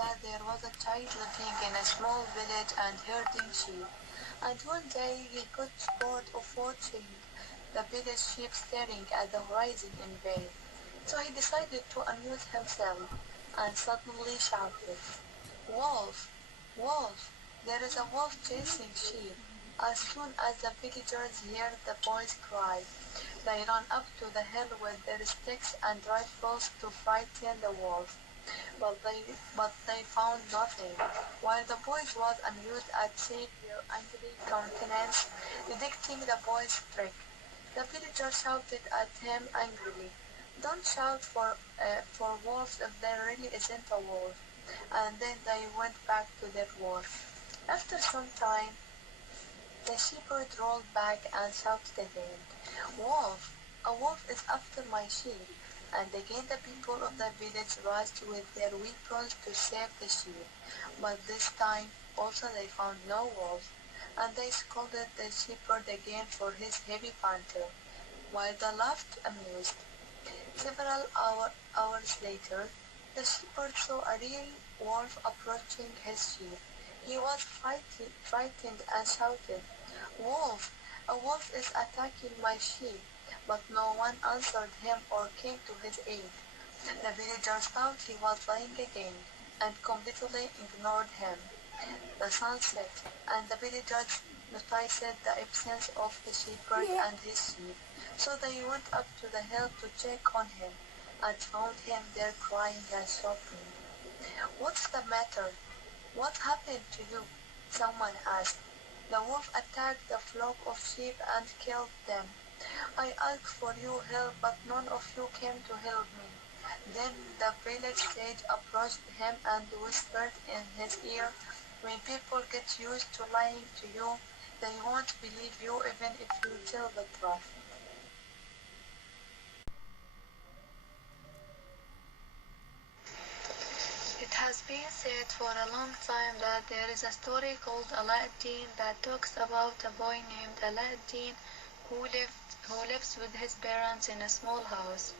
that there was a child living in a small village and herding sheep. And one day he got bored of watching the village sheep staring at the horizon in vain. So he decided to amuse himself and suddenly shouted, "Wolf! Wolf! There is a wolf chasing sheep!" As soon as the villagers heard the boy's cry, they ran up to the hill with their sticks and rifles to frighten the wolf. But they found nothing. While the boy was amused at seeing their angry countenance, detecting the boy's trick, the villager shouted at him angrily, "Don't shout for wolves if there really isn't a wolf." And then they went back to their work. After some time, the shepherd rolled back and shouted again, "Wolf! A wolf is after my sheep!" And again the people of the village rushed with their weapons to save the sheep. But this time also they found no wolf, and they scolded the shepherd again for his heavy banter, while they laughed amused. Several hours later, the shepherd saw a real wolf approaching his sheep. He was frightened and shouted, "Wolf! A wolf is attacking my sheep!" But no one answered him or came to his aid. The villagers thought he was lying again and completely ignored him. The sun set, and the villagers noticed the absence of the shepherd and his sheep. So they went up to the hill to check on him, and found him there crying and sobbing. "What's the matter? What happened to you?" someone asked. "The wolf attacked the flock of sheep and killed them. I asked for your help, but none of you came to help me." Then the village sage approached him and whispered in his ear, "When people get used to lying to you, they won't believe you even if you tell the truth." It has been said for a long time that there is a story called Aladdin that talks about a boy named Aladdin who lives with his parents in a small house.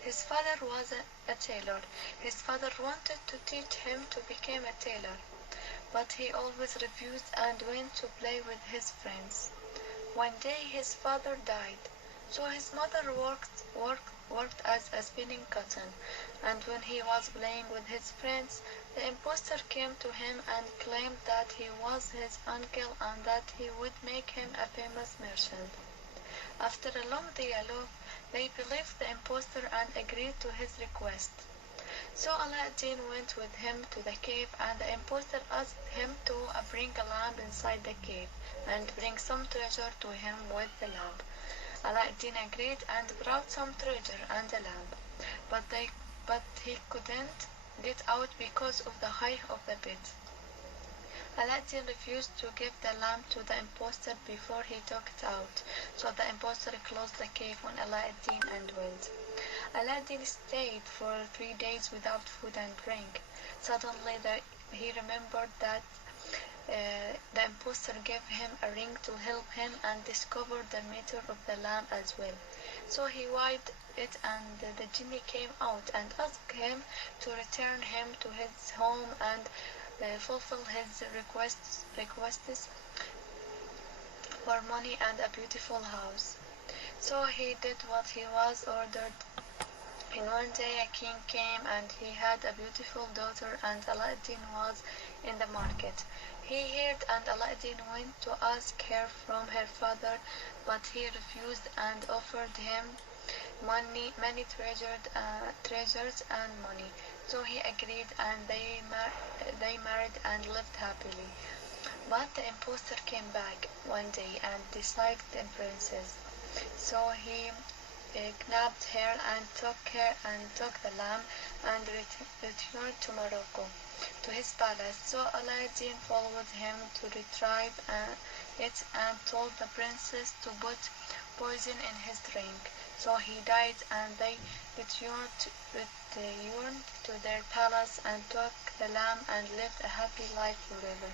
His father was a tailor. His father wanted to teach him to become a tailor, but he always refused and went to play with his friends. One day his father died, so his mother worked as a spinning cotton, and when he was playing with his friends, the impostor came to him and claimed that he was his uncle and that he would make him a famous merchant. After a long dialogue, they believed the impostor and agreed to his request. So Aladdin went with him to the cave, and the impostor asked him to bring a lamp inside the cave and bring some treasure to him with the lamp. Aladdin agreed and brought some treasure and a lamp, but he couldn't get out because of the height of the pit. Aladdin refused to give the lamp to the impostor before he took it out, so the impostor closed the cave on Aladdin and went. Aladdin stayed for 3 days without food and drink. Suddenly he remembered that the impostor gave him a ring to help him and discovered the meter of the lamp as well. So he wiped it, and the genie came out and asked him to return him to his home and fulfill his requests for money and a beautiful house. So he did what he was ordered. And one day a king came, and he had a beautiful daughter, and Aladdin was in the market. He heard, and Aladdin went to ask her from her father, but he refused and offered him many treasures and money. So he agreed, and they married and lived happily. But the impostor came back one day and disliked the princess. So he kidnapped her and took the lamb and returned to Morocco, to his palace. So Aladdin followed him to retrieve it and told the princess to put poison in his drink. So he died, and they returned to their palace and took the lamb and lived a happy life forever.